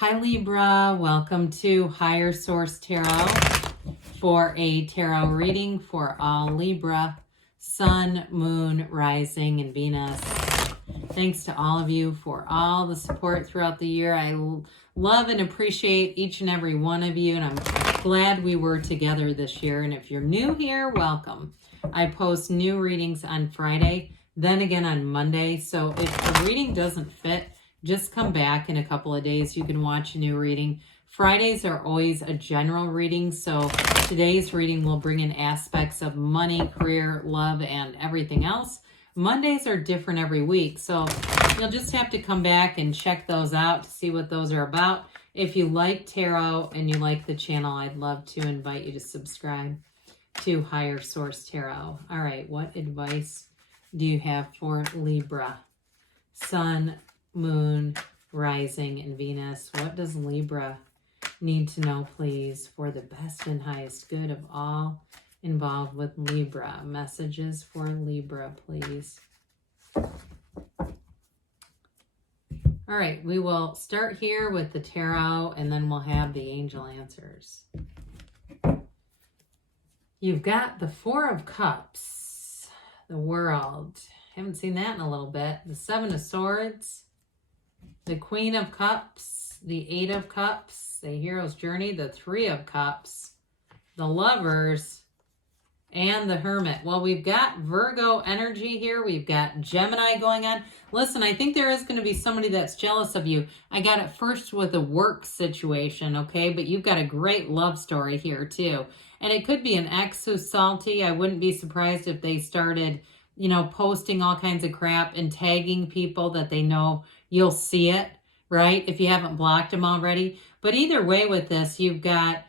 Hi Libra, welcome to Higher Source Tarot for a tarot reading for all Libra, Sun, Moon, Rising, and Venus. Thanks to all of you for all the support throughout the year. I love and appreciate each and every one of you, and I'm glad we were together this year. And if you're new here, welcome. I post new readings on Friday, then again on Monday. So if a reading doesn't fit, just come back in a couple of days. You can watch a new reading. Fridays are always a general reading, so today's reading will bring in aspects of money, career, love, and everything else. Mondays are different every week, so you'll just have to come back and check those out to see what those are about. If you like tarot and you like the channel, I'd love to invite you to subscribe to Higher Source Tarot. All right, what advice do you have for Libra? Sun, Moon, Rising, and Venus. What does Libra need to know, please, for the best and highest good of all involved with Libra? Messages for Libra, please. All right, we will start here with the tarot, and then we'll have the angel answers. You've got the Four of Cups, the World. Haven't seen that in a little bit. The Seven of Swords, the Queen of Cups, the Eight of Cups, the Hero's Journey, the Three of Cups, the Lovers, and the Hermit. Well, we've got Virgo energy here. We've got Gemini going on. Listen, I think there is going to be somebody that's jealous of you. I got it first with a work situation, okay? But you've got a great love story here, too. And it could be an ex who's salty. I wouldn't be surprised if they started, posting all kinds of crap and tagging people that they know you'll see it, right? If you haven't blocked them already. But either way with this, you've got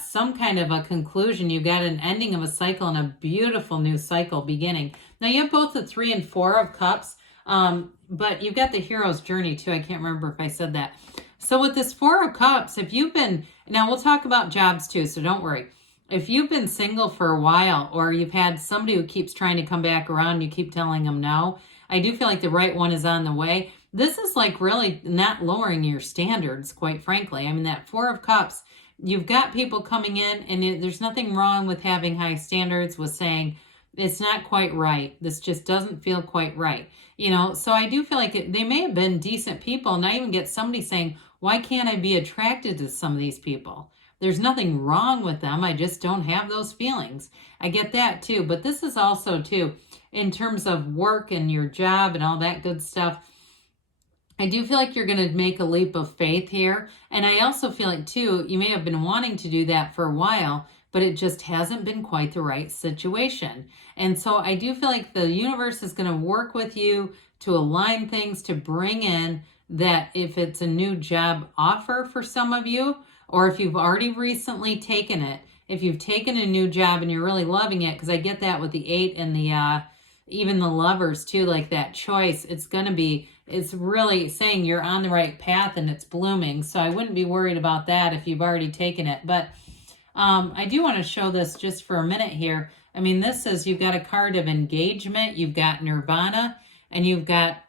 some kind of a conclusion. You've got an ending of a cycle and a beautiful new cycle beginning. Now you have both the Three and Four of Cups, but you've got the Hero's Journey too. I can't remember if I said that. So with this Four of Cups, now we'll talk about jobs too, so don't worry. If you've been single for a while, or you've had somebody who keeps trying to come back around, you keep telling them no, I do feel like the right one is on the way. This is like really not lowering your standards, quite frankly. I mean, that Four of Cups, you've got people coming in, and there's nothing wrong with having high standards, with saying it's not quite right. This just doesn't feel quite right. So I do feel like they may have been decent people, and I even get somebody saying, why can't I be attracted to some of these people? There's nothing wrong with them. I just don't have those feelings. I get that too. But this is also too, in terms of work and your job and all that good stuff, I do feel like you're going to make a leap of faith here. And I also feel like too, you may have been wanting to do that for a while, but it just hasn't been quite the right situation. And so I do feel like the universe is going to work with you to align things, to bring in that if it's a new job offer for some of you, or if you've already recently taken it, if you've taken a new job and you're really loving it, because I get that with the Eight and the even the Lovers too, like that choice, it's really saying you're on the right path and it's blooming. So I wouldn't be worried about that if you've already taken it. But I do want to show this just for a minute here. I mean, this is, you've got a card of engagement, you've got nirvana, and you've got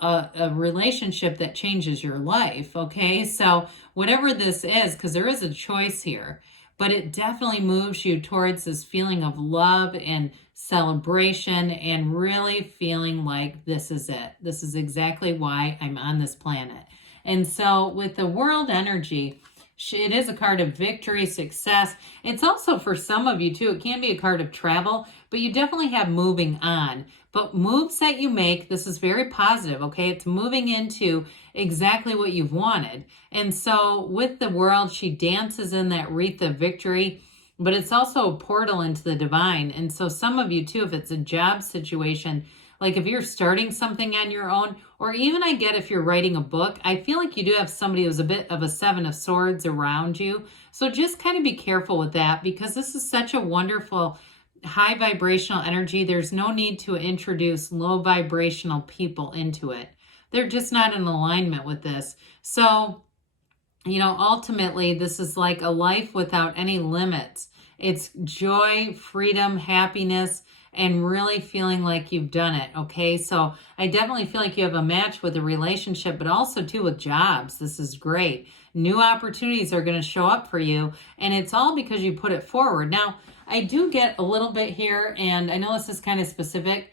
a relationship that changes your life, okay? So whatever this is, because there is a choice here, but it definitely moves you towards this feeling of love and celebration and really feeling like this is it. This is exactly why I'm on this planet. And so with the World energy, it is a card of victory, success. It's also, for some of you too, it can be a card of travel, but you definitely have moving on. But moves that you make, this is very positive, okay? It's moving into exactly what you've wanted. And so with the World, she dances in that wreath of victory, but it's also a portal into the divine. And so some of you too, if it's a job situation, like if you're starting something on your own, or even I get if you're writing a book, I feel like you do have somebody who's a bit of a Seven of Swords around you. So just kind of be careful with that, because this is such a wonderful high vibrational energy. There's no need to introduce low vibrational people into it. They're just not in alignment with this. So, ultimately, this is like a life without any limits. It's joy, freedom, happiness. and really feeling like you've done it, okay? So I definitely feel like you have a match with a relationship, but also too with jobs. This is great. New opportunities are going to show up for you, and it's all because you put it forward. Now, I do get a little bit here, and I know this is kind of specific,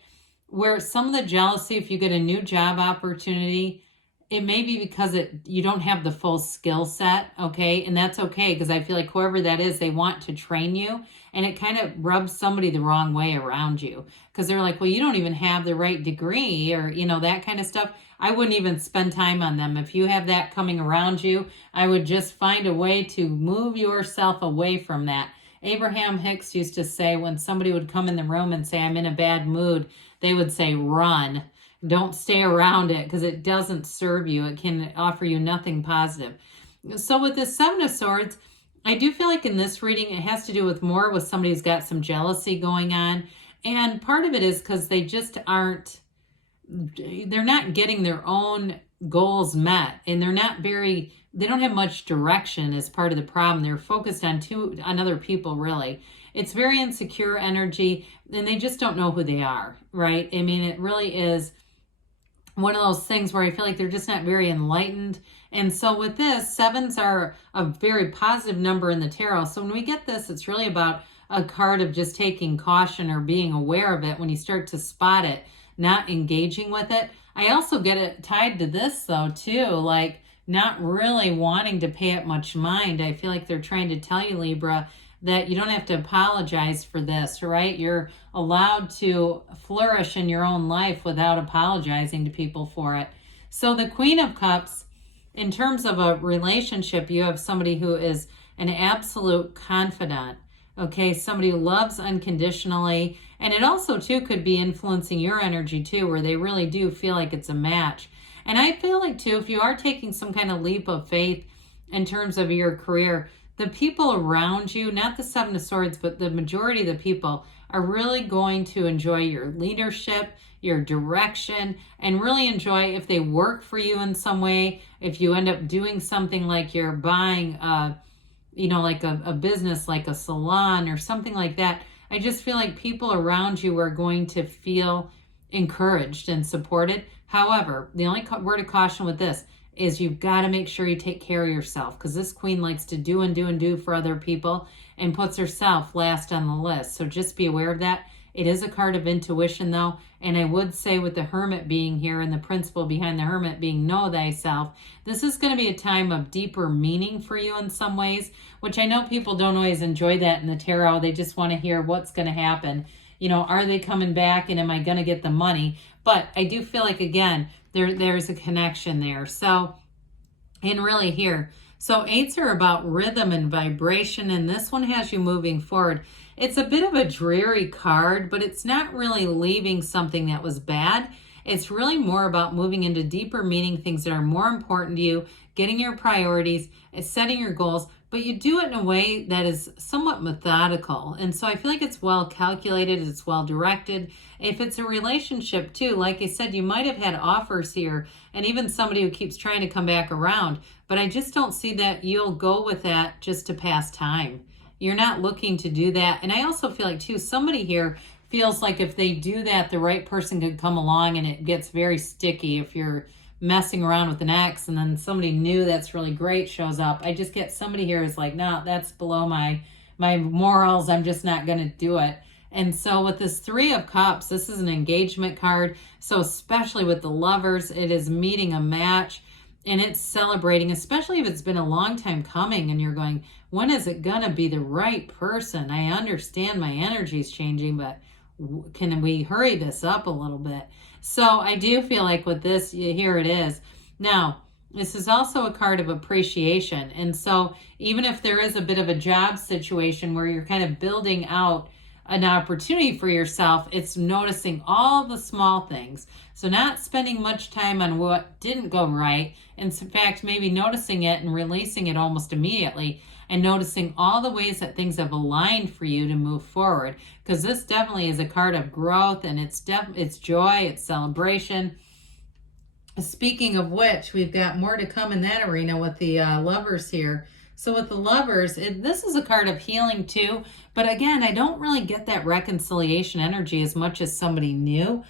where some of the jealousy, if you get a new job opportunity, it may be because you don't have the full skill set, okay? And that's okay, because I feel like whoever that is, they want to train you, and it kind of rubs somebody the wrong way around you, because they're like, well, you don't even have the right degree, or, you know, that kind of stuff. I wouldn't even spend time on them. If you have that coming around you, I would just find a way to move yourself away from that. Abraham Hicks used to say when somebody would come in the room and say, I'm in a bad mood, they would say, run. Don't stay around it, because it doesn't serve you. It can offer you nothing positive. So with this Seven of Swords, I do feel like in this reading, it has to do with more with somebody who's got some jealousy going on. And part of it is because they just they're not getting their own goals met. And they don't have much direction as part of the problem. They're focused on other people, really. It's very insecure energy, and they just don't know who they are, right? I mean, it really is one of those things where I feel like they're just not very enlightened. And so with this, sevens are a very positive number in the tarot. So when we get this, it's really about a card of just taking caution or being aware of it when you start to spot it, not engaging with it. I also get it tied to this though too, like not really wanting to pay it much mind. I feel like they're trying to tell you, Libra, that you don't have to apologize for this, right? You're allowed to flourish in your own life without apologizing to people for it. So the Queen of Cups, in terms of a relationship, you have somebody who is an absolute confidant, okay? Somebody who loves unconditionally. And it also, too, could be influencing your energy, too, where they really do feel like it's a match. And I feel like, too, if you are taking some kind of leap of faith in terms of your career, the people around you, not the Seven of Swords, but the majority of the people are really going to enjoy your leadership, your direction, and really enjoy if they work for you in some way. If you end up doing something like you're buying, like a business, like a salon or something like that, I just feel like people around you are going to feel encouraged and supported. However, the only word of caution with this is you've got to make sure you take care of yourself, because this queen likes to do and do and do for other people and puts herself last on the list. So just be aware of that. It is a card of intuition though. And I would say with the Hermit being here and the principle behind the Hermit being know thyself, this is going to be a time of deeper meaning for you in some ways, which I know people don't always enjoy that in the tarot. They just want to hear what's going to happen. You know, are they coming back and am I going to get the money? But I do feel like, again, there's a connection there. So, and really here, so eights are about rhythm and vibration, and this one has you moving forward. It's a bit of a dreary card, but it's not really leaving something that was bad. It's really more about moving into deeper meaning, things that are more important to you, getting your priorities, and setting your goals, but you do it in a way that is somewhat methodical. And so I feel like it's well calculated, it's well directed. If it's a relationship too, like I said, you might have had offers here and even somebody who keeps trying to come back around, but I just don't see that you'll go with that just to pass time. You're not looking to do that. And I also feel like too, somebody here feels like if they do that, the right person could come along and it gets very sticky if you're messing around with an ex and then somebody new that's really great shows up. I just get somebody here is like, no, that's below my morals. I'm just not going to do it. And so with this Three of Cups, this is an engagement card. So especially with the lovers, it is meeting a match and it's celebrating, especially if it's been a long time coming and you're going, when is it going to be the right person? I understand my energy is changing, but can we hurry this up a little bit? So I do feel like with this, here it is. Now, this is also a card of appreciation. And so even if there is a bit of a job situation where you're kind of building out an opportunity for yourself, it's noticing all the small things. So not spending much time on what didn't go right. In fact, maybe noticing it and releasing it almost immediately and noticing all the ways that things have aligned for you to move forward. Because this definitely is a card of growth and it's joy, it's celebration. Speaking of which, we've got more to come in that arena with the lovers here. So with the Lovers, this is a card of healing too. But again, I don't really get that reconciliation energy as much as somebody new.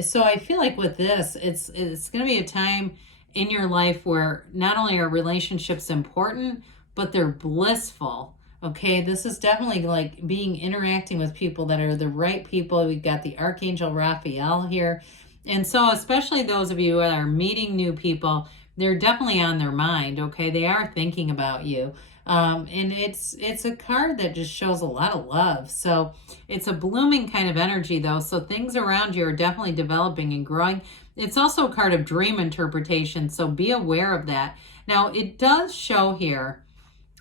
So I feel like with this, it's going to be a time in your life where not only are relationships important, but they're blissful. Okay, this is definitely like interacting with people that are the right people. We've got the Archangel Raphael here. And so especially those of you that are meeting new people, they're definitely on their mind, okay? They are thinking about you. And it's a card that just shows a lot of love. So it's a blooming kind of energy though. So things around you are definitely developing and growing. It's also a card of dream interpretation. So be aware of that. Now it does show here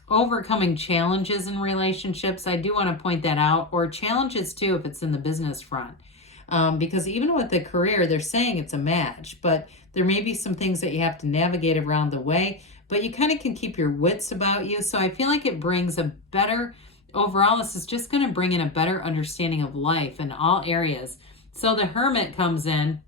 overcoming challenges in relationships. I do want to point that out, or challenges too if it's in the business front. Because even with the career, they're saying it's a match, but there may be some things that you have to navigate around the way, but you kind of can keep your wits about you. So I feel like it brings a better, overall, this is just going to bring in a better understanding of life in all areas. So the Hermit comes in,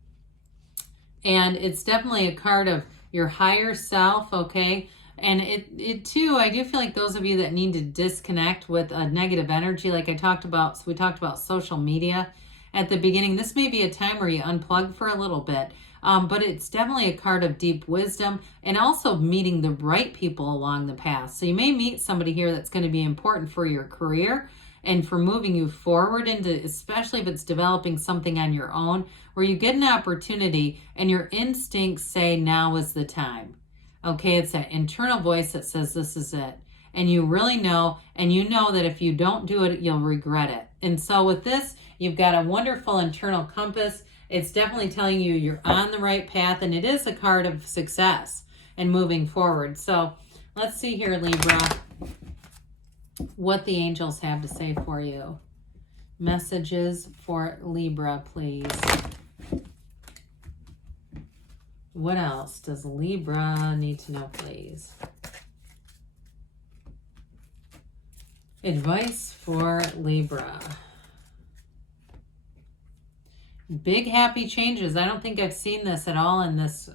and it's definitely a card of your higher self, okay? And it too, I do feel like those of you that need to disconnect with a negative energy, like I talked about, so we talked about social media at the beginning. This may be a time where you unplug for a little bit, but it's definitely a card of deep wisdom and also meeting the right people along the path. So you may meet somebody here that's going to be important for your career and for moving you forward into, especially if it's developing something on your own, where you get an opportunity and your instincts say now is the time. Okay, it's that internal voice that says this is it. And you really know, and you know that if you don't do it, you'll regret it. And so with this, you've got a wonderful internal compass. It's definitely telling you you're on the right path, and it is a card of success and moving forward. So let's see here, Libra, what the angels have to say for you. Messages for Libra, please. What else does Libra need to know, please? Advice for Libra. Big happy changes. I don't think I've seen this at all in this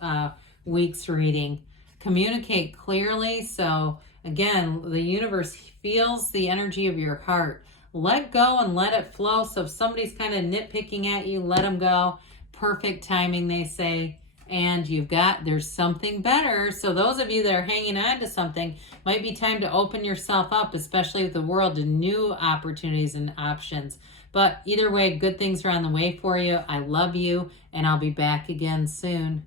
week's reading. Communicate clearly. So again, the universe feels the energy of your heart. Let go and let it flow. So if somebody's kind of nitpicking at you, let them go. Perfect timing, they say. And there's something better. So those of you that are hanging on to something, might be time to open yourself up, especially with the world, to new opportunities and options. But either way, good things are on the way for you. I love you, and I'll be back again soon.